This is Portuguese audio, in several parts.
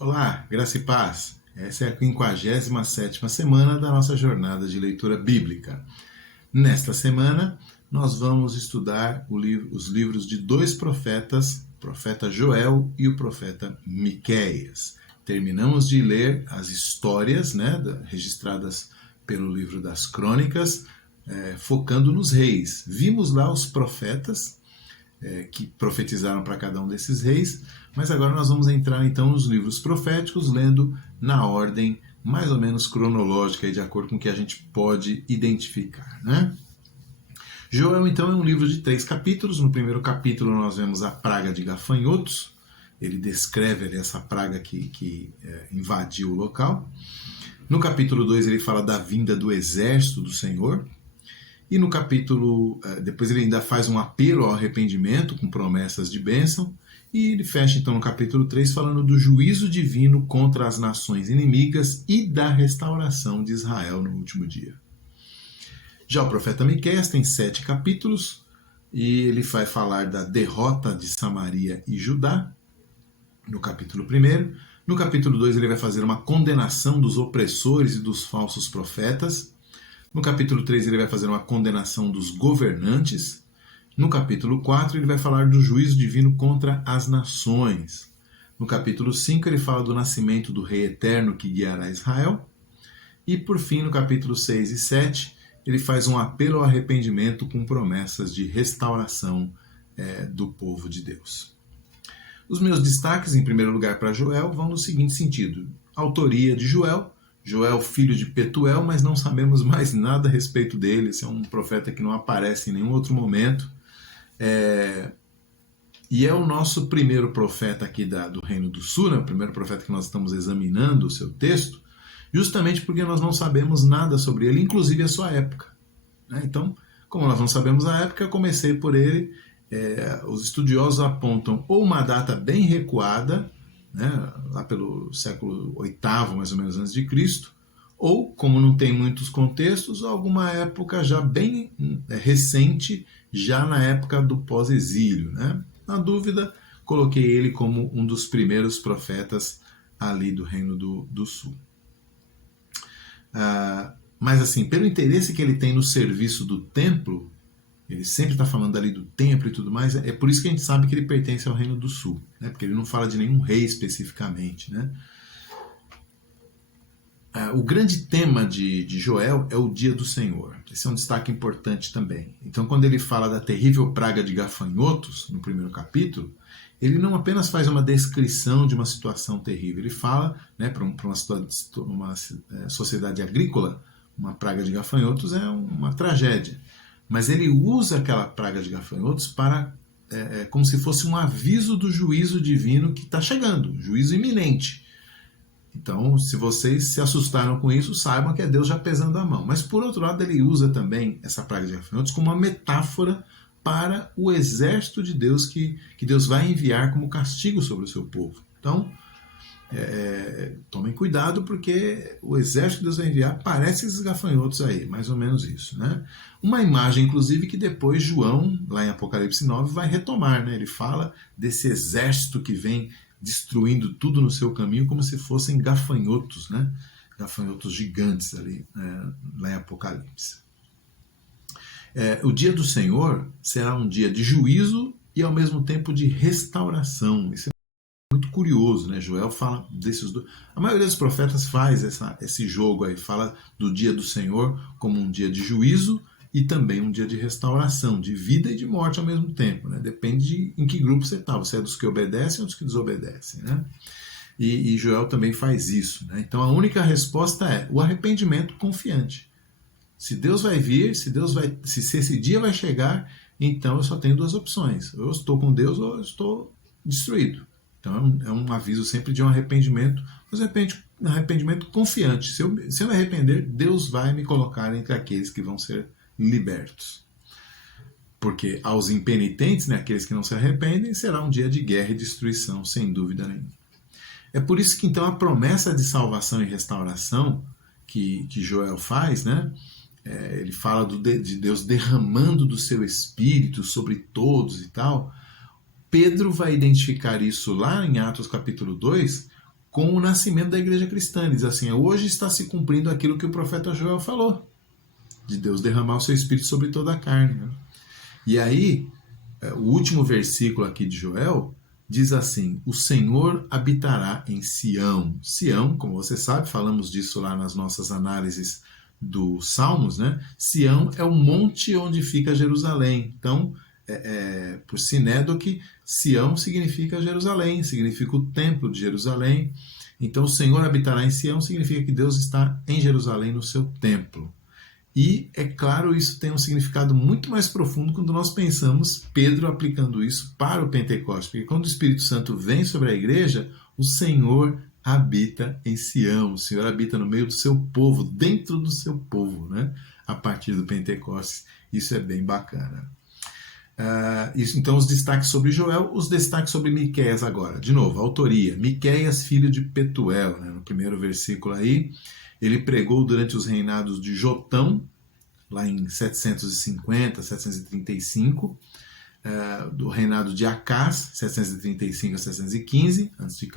Olá, graça e paz. Essa é a 57ª semana da nossa jornada de leitura bíblica. Nesta semana, nós vamos estudar os livros de dois profetas, o profeta Joel e o profeta Miqueias. Terminamos de ler as histórias, registradas pelo livro das Crônicas, focando nos reis. Vimos lá os profetas que profetizaram para cada um desses reis, mas agora nós vamos entrar então nos livros proféticos, lendo na ordem mais ou menos cronológica, de acordo com o que a gente pode identificar, né? Joel, então, é um livro de 3 capítulos. No primeiro capítulo nós vemos a praga de gafanhotos. Ele descreve ali essa praga que invadiu o local. No capítulo 2 ele fala da vinda do exército do Senhor. E no capítulo, depois ele ainda faz um apelo ao arrependimento com promessas de bênção. E ele fecha então no capítulo 3 falando do juízo divino contra as nações inimigas e da restauração de Israel no último dia. Já o profeta Miqueias tem 7 capítulos e ele vai falar da derrota de Samaria e Judá no capítulo 1. No capítulo 2 ele vai fazer uma condenação dos opressores e dos falsos profetas. No capítulo 3 ele vai fazer uma condenação dos governantes. No capítulo 4 ele vai falar do juízo divino contra as nações. No capítulo 5 ele fala do nascimento do rei eterno que guiará Israel. E por fim, no capítulo 6 e 7, ele faz um apelo ao arrependimento com promessas de restauração do povo de Deus. Os meus destaques, em primeiro lugar, para Joel, vão no seguinte sentido. Autoria de Joel, filho de Petuel, mas não sabemos mais nada a respeito dele. Esse é um profeta que não aparece em nenhum outro momento. E é o nosso primeiro profeta aqui do Reino do Sul, né? O primeiro profeta que nós estamos examinando o seu texto, justamente porque nós não sabemos nada sobre ele, inclusive a sua época, né? Então, como nós não sabemos a época, eu comecei por ele. Os estudiosos apontam ou uma data bem recuada, né, lá pelo século VIII, mais ou menos antes de Cristo, ou, como não tem muitos contextos, alguma época já bem recente, já na época do pós-exílio, né? Na dúvida, coloquei ele como um dos primeiros profetas ali do Reino do Sul. Mas assim, pelo interesse que ele tem no serviço do templo, ele sempre está falando ali do templo e tudo mais, é por isso que a gente sabe que ele pertence ao Reino do Sul, né? Porque ele não fala de nenhum rei especificamente, né? O grande tema de Joel é o dia do Senhor. Esse é um destaque importante também. Então, quando ele fala da terrível praga de gafanhotos, no primeiro capítulo, ele não apenas faz uma descrição de uma situação terrível, ele fala, né, para uma sociedade agrícola, uma praga de gafanhotos é uma tragédia. Mas ele usa aquela praga de gafanhotos para como se fosse um aviso do juízo divino que está chegando, juízo iminente. Então, se vocês se assustaram com isso, saibam que é Deus já pesando a mão. Mas, por outro lado, ele usa também essa praga de gafanhotos como uma metáfora para o exército de Deus que Deus vai enviar como castigo sobre o seu povo. Então, tomem cuidado, porque o exército que Deus vai enviar parece esses gafanhotos aí, mais ou menos isso, né? Uma imagem, inclusive, que depois João, lá em Apocalipse 9, vai retomar, né? Ele fala desse exército que vem destruindo tudo no seu caminho como se fossem gafanhotos, né? Gafanhotos gigantes ali, lá em Apocalipse. O dia do Senhor será um dia de juízo e ao mesmo tempo de restauração. Isso é muito curioso, né? Joel fala desses dois. A maioria dos profetas faz esse jogo aí, fala do dia do Senhor como um dia de juízo e também um dia de restauração, de vida e de morte ao mesmo tempo, né? Depende de em que grupo você está. Você é dos que obedecem ou dos que desobedecem, né? E Joel também faz isso, né? Então a única resposta é o arrependimento confiante. Se Deus vai vir, se esse dia vai chegar, então eu só tenho duas opções. Ou eu estou com Deus ou eu estou destruído. Então é um aviso sempre de um arrependimento, mas um arrependimento confiante. Se eu me arrepender, Deus vai me colocar entre aqueles que vão ser libertos. Porque aos impenitentes, né, aqueles que não se arrependem, será um dia de guerra e destruição, sem dúvida nenhuma. É por isso que então a promessa de salvação e restauração que Joel faz, né, ele fala de Deus derramando do seu Espírito sobre todos e tal. Pedro vai identificar isso lá em Atos capítulo 2 com o nascimento da igreja cristã. Ele diz assim, hoje está se cumprindo aquilo que o profeta Joel falou, de Deus derramar o seu Espírito sobre toda a carne. Né? E aí, o último versículo aqui de Joel diz assim, o Senhor habitará em Sião. Sião, como você sabe, falamos disso lá nas nossas análises dos Salmos, né? Sião é o monte onde fica Jerusalém. Então, por sinédoque, Sião significa Jerusalém, significa o templo de Jerusalém. Então, o Senhor habitará em Sião significa que Deus está em Jerusalém no seu templo. E, é claro, isso tem um significado muito mais profundo quando nós pensamos Pedro aplicando isso para o Pentecostes. Porque quando o Espírito Santo vem sobre a igreja, o Senhor habita em Sião. O Senhor habita no meio do seu povo, dentro do seu povo, né? A partir do Pentecostes. Isso é bem bacana. Então, os destaques sobre Joel, os destaques sobre Miqueias agora. De novo, a autoria. Miqueias, filho de Petuel, né? No primeiro versículo aí. Ele pregou durante os reinados de Jotão, lá em 750, 735, do reinado de Acás, 735 a 715 a.C.,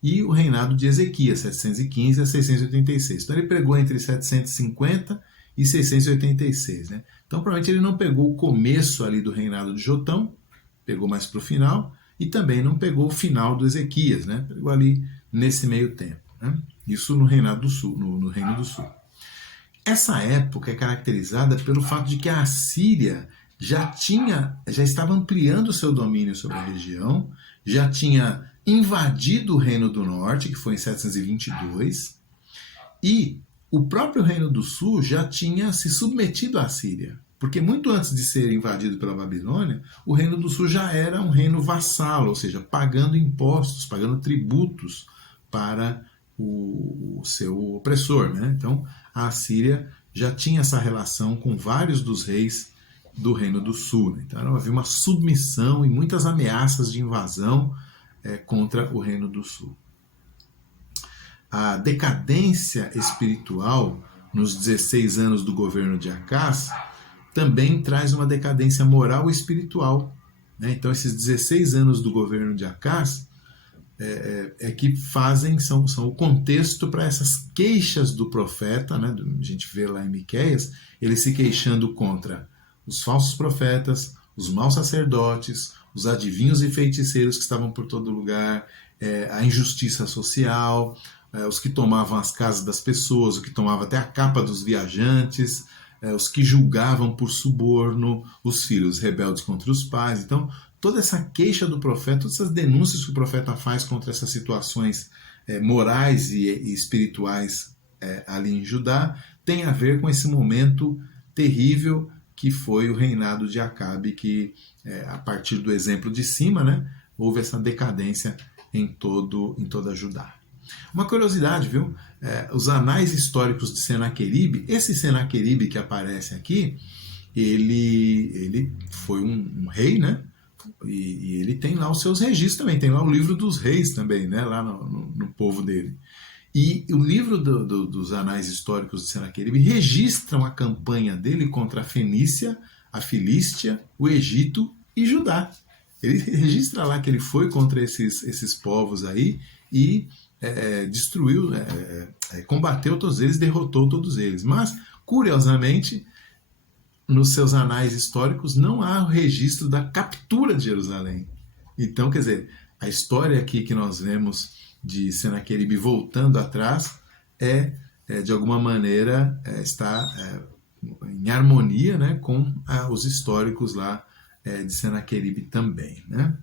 e o reinado de Ezequias, 715 a 686. Então ele pregou entre 750 e 686. Né? Então provavelmente ele não pegou o começo ali do reinado de Jotão, pegou mais para o final, e também não pegou o final do Ezequias, né? Pegou ali nesse meio tempo. Né? Isso no Reinado do Sul, no Reino do Sul. Essa época é caracterizada pelo fato de que a Assíria já estava ampliando o seu domínio sobre a região, já tinha invadido o Reino do Norte, que foi em 722, e o próprio Reino do Sul já tinha se submetido à Assíria. Porque muito antes de ser invadido pela Babilônia, o Reino do Sul já era um reino vassalo, ou seja, pagando impostos, pagando tributos para o seu opressor. Né? Então, a Assíria já tinha essa relação com vários dos reis do Reino do Sul. Né? Então, havia uma submissão e muitas ameaças de invasão contra o Reino do Sul. A decadência espiritual nos 16 anos do governo de Acás também traz uma decadência moral e espiritual. Né? Então, esses 16 anos do governo de Acás que são o contexto para essas queixas do profeta, né? A gente vê lá em Miqueias, ele se queixando contra os falsos profetas, os maus sacerdotes, os adivinhos e feiticeiros que estavam por todo lugar, a injustiça social, os que tomavam as casas das pessoas, os que tomavam até a capa dos viajantes, os que julgavam por suborno, os filhos rebeldes contra os pais. Então, toda essa queixa do profeta, todas essas denúncias que o profeta faz contra essas situações morais e espirituais ali em Judá, tem a ver com esse momento terrível que foi o reinado de Acabe, que a partir do exemplo de cima, né, houve essa decadência em toda Judá. Uma curiosidade, viu? Os anais históricos de Senaqueribe, esse Senaqueribe que aparece aqui, ele foi um rei, né? E ele tem lá os seus registros também, tem lá o livro dos reis também, né? Lá no povo dele. E o livro dos anais históricos de Senaqueribe registram a campanha dele contra a Fenícia, a Filístia, o Egito e Judá. Ele registra lá que ele foi contra esses povos aí e destruiu, combateu todos eles, derrotou todos eles. Mas, curiosamente, nos seus anais históricos não há o registro da captura de Jerusalém. Então, quer dizer, a história aqui que nós vemos de Senaqueribe voltando atrás de alguma maneira, está em harmonia, né, com os históricos lá de Senaqueribe também, né?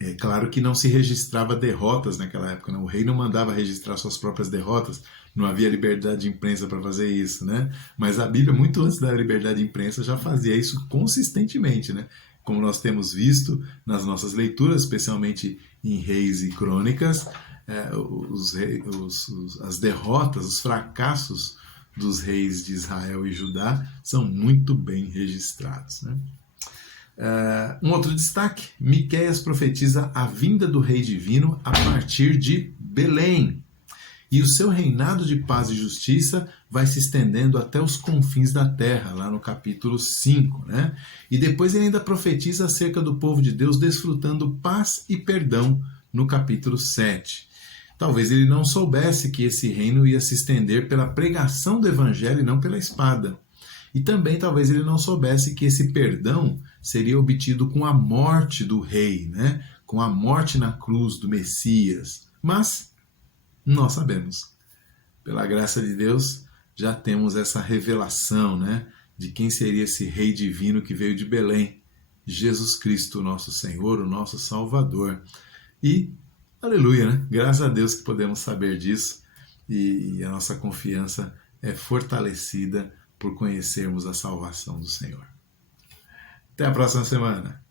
É claro que não se registrava derrotas naquela época, né? O rei não mandava registrar suas próprias derrotas, não havia liberdade de imprensa para fazer isso, né? Mas a Bíblia, muito antes da liberdade de imprensa, já fazia isso consistentemente, né? Como nós temos visto nas nossas leituras, especialmente em Reis e Crônicas, as derrotas, os fracassos dos reis de Israel e Judá são muito bem registrados, né? Um outro destaque, Miqueias profetiza a vinda do rei divino a partir de Belém. E o seu reinado de paz e justiça vai se estendendo até os confins da terra, lá no capítulo 5. Né? E depois ele ainda profetiza acerca do povo de Deus desfrutando paz e perdão no capítulo 7. Talvez ele não soubesse que esse reino ia se estender pela pregação do evangelho e não pela espada. E também talvez ele não soubesse que esse perdão seria obtido com a morte do rei, né? Com a morte na cruz do Messias. Mas nós sabemos. Pela graça de Deus, já temos essa revelação, né? De quem seria esse rei divino que veio de Belém. Jesus Cristo, nosso Senhor, o nosso Salvador. E, aleluia, né? Graças a Deus que podemos saber disso e a nossa confiança é fortalecida por conhecermos a salvação do Senhor. Até a próxima semana.